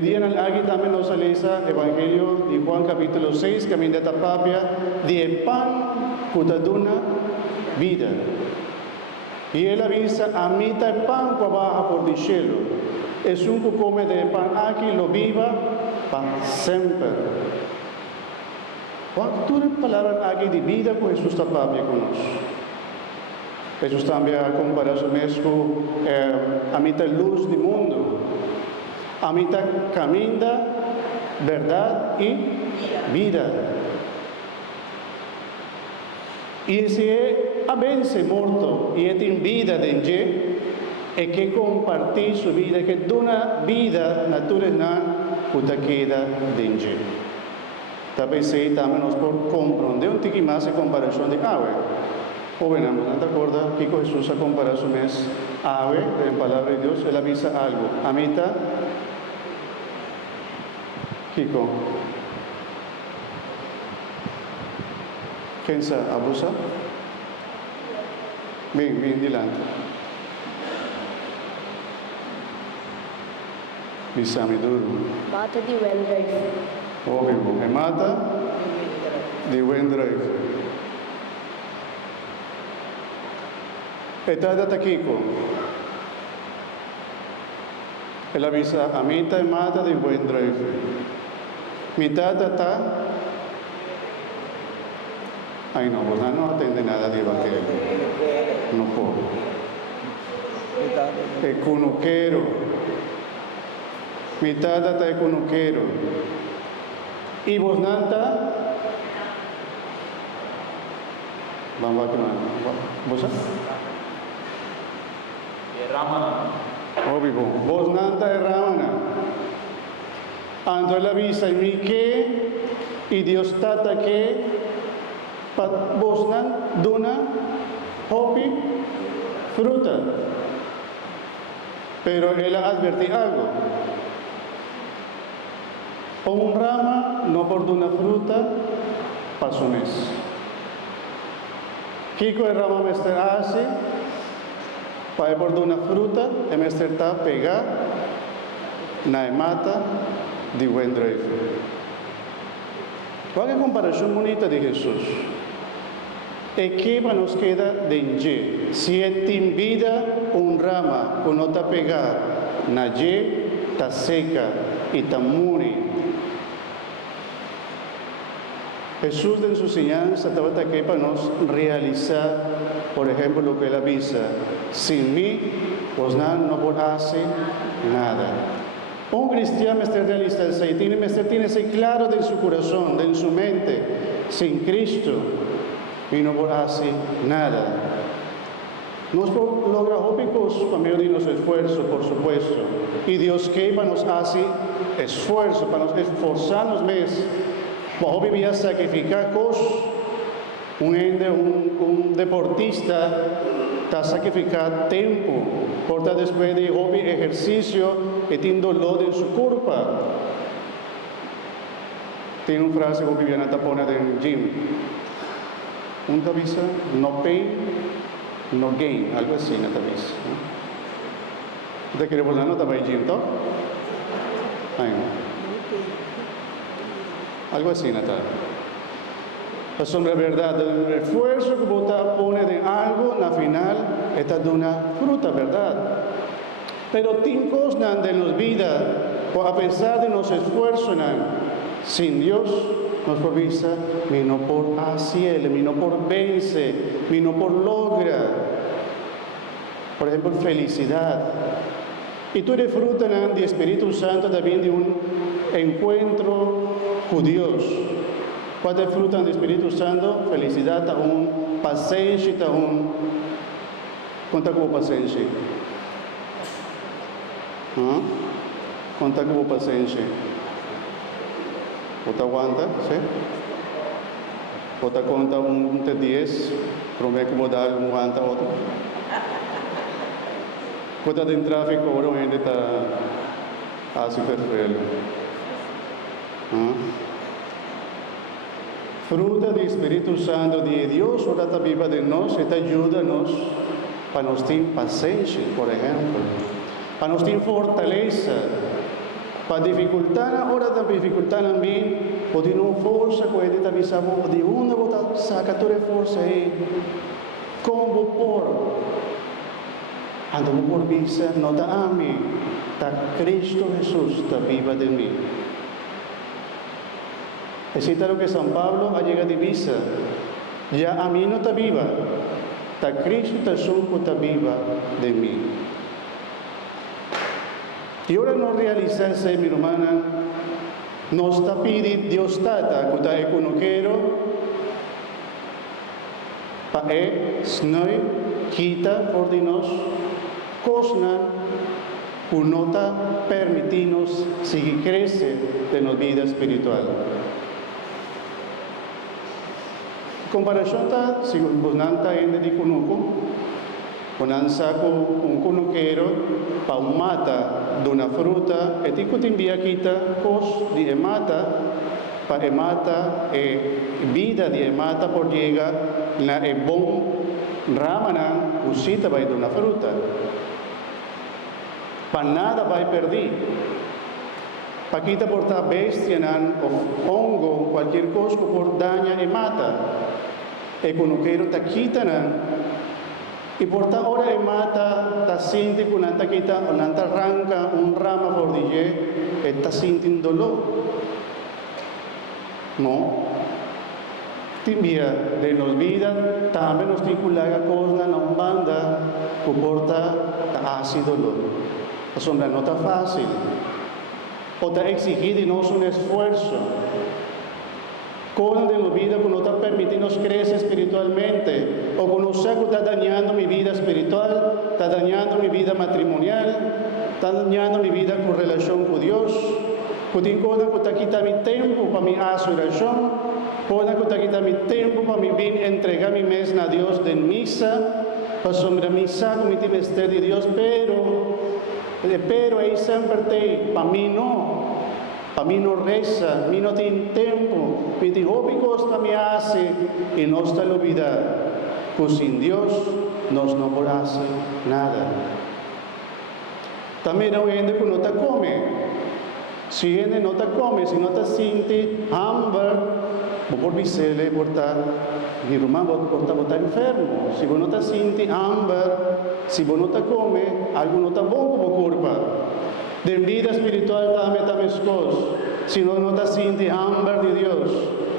Dian al-agi también nos sale ese Evangelio de Juan capítulo 6, que de tapapia, de pan kutaduna vida. Y él avisa, a mitad el pan que baja por el cielo. Es un que come de pan aquí, lo viva para siempre. Cuando tú le palabras aquí de vida, pues Jesús tapapia con nosotros. Jesús también ha comparado su mesco a mitad luz del mundo. A mitad camina, verdad y vida. Y si a vence muerto y tiene vida dentro, es que compartir su vida, que dona vida natural que queda dentro. Talvez se também nos por compreender um pouquinho mais a comparação de ave. O bueno, ¿no te acuerdas que Jesús a comparación es ave, en palabra de Dios, él avisa algo. Amita, Kiko, ¿quién se abusa? Bien, delante. Bisa mi duro. Mata de Wendrive. Obvio, mata de Wendrive. Etada taquico. Él avisa a mitad y mata de Wendrive. Mitad está. Ay no, vos no atende nada de evangelio. No puedo. Ecunuquero. Mitad está ecunuquero. Y vos nanta. Vamos a ver. ¿Vos sabés? Ramana. Obvio, vos nanta de Ramana. Ando la visa en mi que y Dios tata que vos nan duna hopi fruta. Pero él advierte algo. Un rama no por una fruta para su mes. Kiko el rama me hace para por una fruta, en este está pegada, na mata de buen drive. ¿Cuál es la comparación bonita de Jesús? ¿Y qué nos queda de Inge? Si es en vida un rama que no está pegada, na está seca y está muri. Jesús en su enseñanza estaba aquí para nos realizar, por ejemplo, lo que él avisa. Sin mí, pues nada, no puedo hacer nada. Un cristiano está realizado y tiene ese claro de su corazón, de su mente, sin Cristo, y no puedo hacer nada. Nos logra ópicos por medio de nuestro esfuerzo, por supuesto. Y Dios que nos hace esfuerzo, para nos esforzarnos más. Hobby vía sacrificar cosas, un deportista está sacrificando tiempo, porta después de hobby ejercicio y tiene dolor en su cuerpo. Tiene una frase que Viviana pone en gym. Un avisa, no pain, no gain, algo así, no avisa. ¿Te quieres volver a también gym, no? Ay, no. Algo así, Natal. La sombra verdad, el esfuerzo que vos pone de algo, la final, está de una fruta, ¿verdad? Pero tiempos de nos vida, a pesar de los esfuerzos, sin Dios, nos provisa, no por hacer, no por vence, no por logra. Por ejemplo, felicidad. Y tú disfrutas del Espíritu Santo también de un encuentro con Dios. Cuando disfrutan del Espíritu Santo, felicidad, aún paciencia, aún. ¿Cuánta como paciencia? ¿Cuánta como paciencia? ¿O te aguanta? ¿Sí? ¿O te cuenta un de 10? Promete que vos dar un aguanta otro. Cuando está en tráfico, ahora gente está así perfecto. Fruta del Espíritu Santo de Dios, ahora está viva de nosotros, esta ayuda-nos para nos tener paciencia, por ejemplo, para nos tener fortaleza, Pa dificultad, ora da dificultad também, pode não força, pode da visão de uma volta, saca toda força aí, como por, ando por visa, não da ame, tá Cristo Jesus tá viva de mim. Recita lo que San Pablo ha llegado de visa, ya a mí no está viva, tá Cristo Jesus está viva de mim. E ora não realizarse, minha irmã, nos está pedindo Deus tata, que está econômico, para snoi, quita por de nós, cosna, que não está permitindo seguir crescer de nossa vida espiritual. Comparação está, se você não está ainda de conosco, quando saco conoqueiro para mata de uma fruta, e tico timbia quita cos de mata, para mata vida de mata por llegar na bom ramanan usita vai de uma fruta. Para nada vai perder. Para quita portar bestia nan o hongo, qualquer coisa por daña e mata. E conoqueiro ta quita nan. Y por ta hora de mata, ta sinti que nanta quita, o nanta arranca un rama por dije, está sintiendo dolor. No. Timbia de nos vida, también nos tinculaga cosa na umbanda, que porta ta ácido dolor. La sombra no está fácil. O ta exigir de nos un esfuerzo. Cosas de la vida que no está permitiendo crecer espiritualmente, o que no sé que está dañando mi vida espiritual, está dañando mi vida matrimonial, está dañando mi vida con relación con Dios, que tengo cosas que está quitando mi tiempo para mi adoración, cosas que está quitando mi tiempo para mi bien entregar mi mes a Dios de misa, para sobre misa con mi timester de Dios, pero ahí siempre te, para mí no. Para mí no reza, mí no tiene tiempo, me dijo, costa me hace y no está la olvidar. Pues sin Dios nos no por hacer nada. También hay gente que no te come. Si gente no te come, si no te siente hambre, por visele, por estar, mi hermano, por estar enfermo. Si vos no te sientes hambre, si vos no te come, algo no está bueno como culpa. De vida espiritual también está cosas. Si no te sientes hambre de Dios,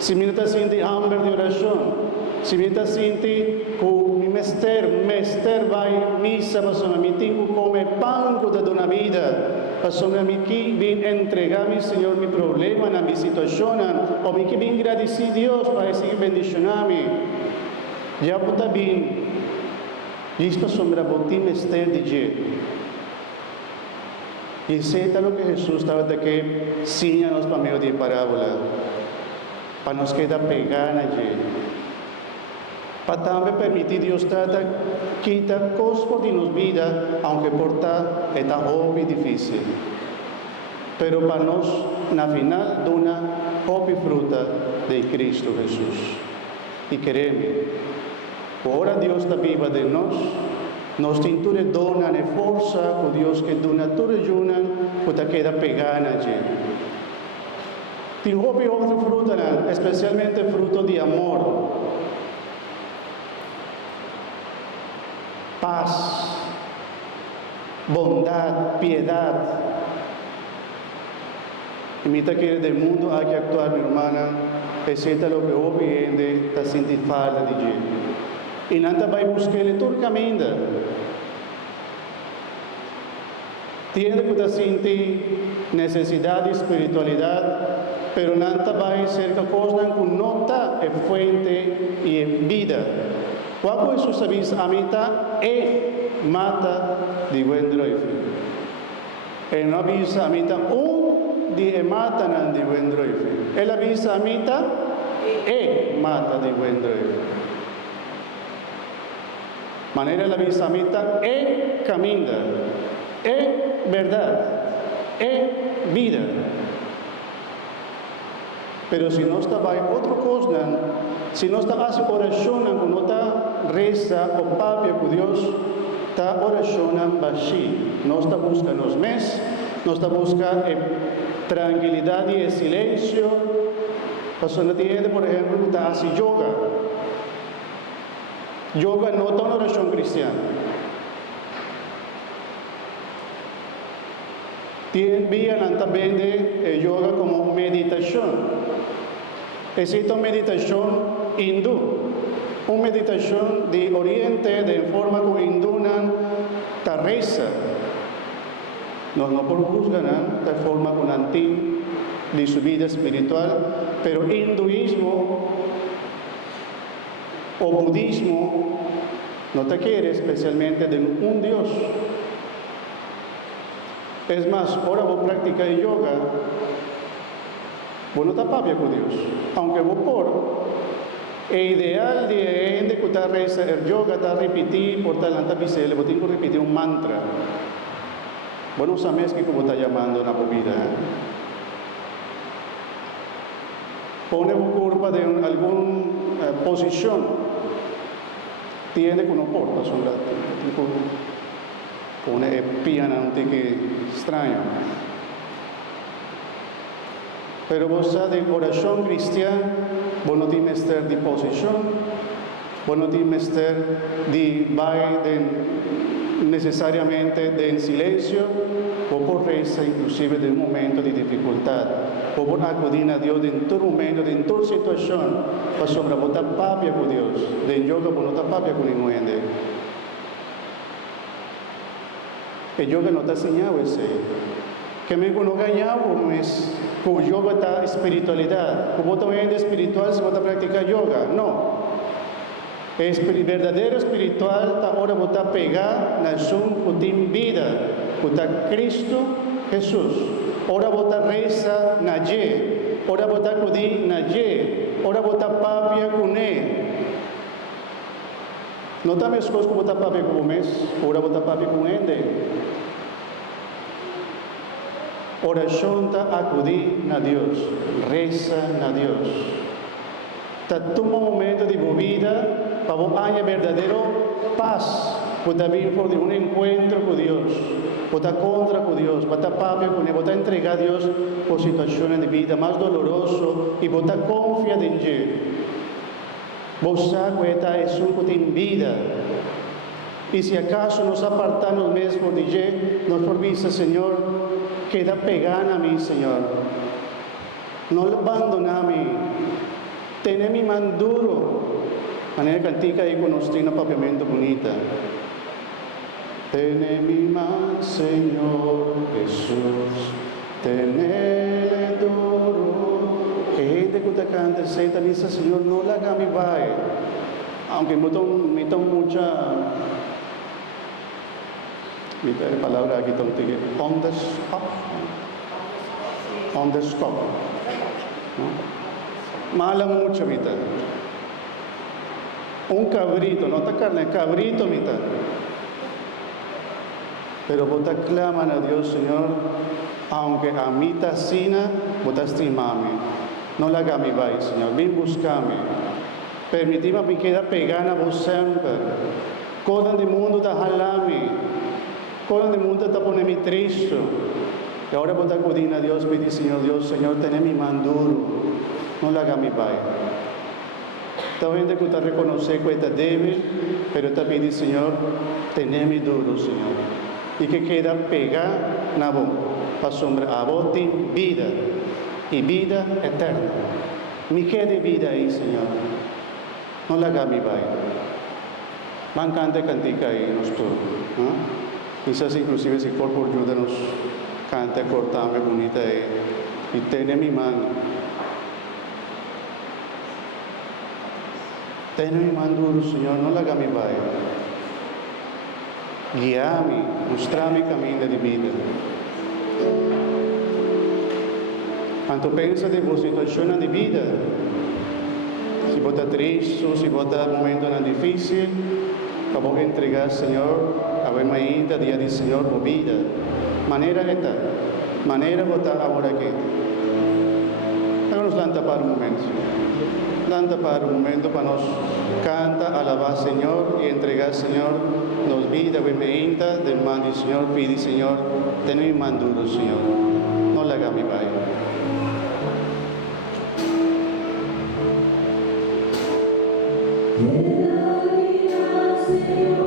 si no te sientes hambre de oración, si no te sientes que mi mester va a misa, para mi tengo que comer pan que te da una vida, para mi que bien entregar mi Señor mi problema, mi situación, o mi que bien agradecer a Dios para seguir bendicionarme. Ya puta bien, y esto sombra botín mester de Dios. Y sepa lo que Jesús estaba de que síñanos para medio de parábola, para nos quedar pegar allí. Para también permitir Dios trata quita cosas de nos vida, aunque porta esta hobby difícil. Pero para nos, na final, de una hobby fruta de Cristo Jesús. Y créeme, ahora Dios está viva de nos tinture dona e forza con Dios que donature junan puta queda pegana allí. Tinhopi otro fruto, especialmente fruto de amor, paz, bondad, piedad. Imita que del mundo hay que actuar, mi hermana, excepto lo que obviamente está sintiendo falta de Dios. Y nada va a buscarle todo el camino. Tiene que sentir necesidad de espiritualidad, pero nada va a ser cosa que no está en fuente y en vida. Cuando Jesús avisa a mitad, mata de buen droife. Él no avisa a mitad, de mata de buen droife. Él avisa a mitad, mata de buen droife. Manera la visamita camina, verdad, vida. Pero si no está para otra cosa, si no está haciendo oración, no está reza o papia con Dios, está oración vacía. No está buscando los meses, no está buscando tranquilidad y el silencio. Pastor, no tiene, por ejemplo, que hace yoga. Yoga no es una oración cristiana. Tienen también de yoga como meditación. Existe una meditación hindú, una meditación de Oriente, de forma como hindú, ta reza. No por juzgar, de forma con antigua de su vida espiritual, pero hinduismo o budismo no te quiere especialmente de un Dios. Es más, ahora vos practicas yoga, vos no te papias con Dios. Aunque vos el ideal de que te reza el yoga, te repetir, por tal, vos tienes que repetir un mantra. Vos no sabes que como está llamando una vida. Pone culpa de alguna posición. Tiene que no porta, son pone piano, que extraño. Pero vos sabes, de oración cristiana, vos no tienes que estar de posición, vos no tienes que estar necesariamente en silencio, o por reza, inclusive en un momento de dificultad, o por acudir a Dios en todo momento, en toda situación, para sobrevotar papia con Dios. De yoga, vos no te papia con ningún ende. El yoga no te ha enseñado ese. Que me no ganhamos con yoga está espiritualidad. Como también es espiritual si vos practicar yoga. No. Es verdadero espiritual está ahora vos pegar na sua vida. Vos Cristo Jesús. Ahora vos reza na ye. Ahora vos acudir na ye. Ahora vos papia con él. No está mis cosas como está papia con mes. Ahora vos papia con él. Oración está acudir a Dios, reza a Dios. Está toma un momento de vida para que haya verdadero paz, para vir por un encuentro con Dios, para contra con Dios, para papia con Él, para entregar a Dios por situaciones de vida más doloroso y para confiar en Él. Vos sabes que esta es un que tiene vida. Y si acaso nos apartamos mesmo de Él, nos provisa, Señor, queda pegada a mí, Señor. No lo abandona a mí. Tené mi mano duro. Manera cantica ahí con una propiamente bonita. Tené mi mano, Señor Jesús. Tené duro. Gente que te canta, senta dice, Señor, no la haga mi vai. Aunque me tomo mucha. Mira la palabra aquí contigo. On the spot. On the spot. ¿No? Mala mucho, mitad. Un cabrito, no está carne, cabrito, mitad. Pero vos te claman a Dios, Señor, aunque a mí te asina, vos te estimame. No la haga mi vai, Señor. Ven buscame. Permitime que quede pegada a vos siempre. Cosa del mundo te jalame. Cosa del mundo te pone mi triste. Y ahora vos te acudís a Dios, pide, Señor Dios, Señor, tené mi mano duro. No la haga mi vai. También te gusta reconocer que está débil, pero te pide, Señor, tené mi duro, Señor. Y que queda pegada na vos, para sombra a vos de vida. Y vida eterna. Me quede vida ahí, Señor. No la haga mi vai. Mancante cantica ahí, nos tú. ¿No? Quizás inclusive si por ayúdanos, canta, cortame bonita y tiene mi mano. Tiene mi mano duro, Señor, no la haga mi vai. Guíame, mostrame camino de vida. Cuando piensas de vos situación de vida, si vos estás triste, si vos estás en un momento difícil, acabo de entregar, Señor, a ver mañana, día de Señor, por vida. Manera esta, manera votar ahora aquí. Háganos lanta para un momento. Lanta para un momento para nos canta, alabar, Señor, y entregar, Señor, nos vida, mañana, del mando, Señor, pide, Señor, ten mi mano duro, Señor. No la haga mi vai. Gloria al Señor.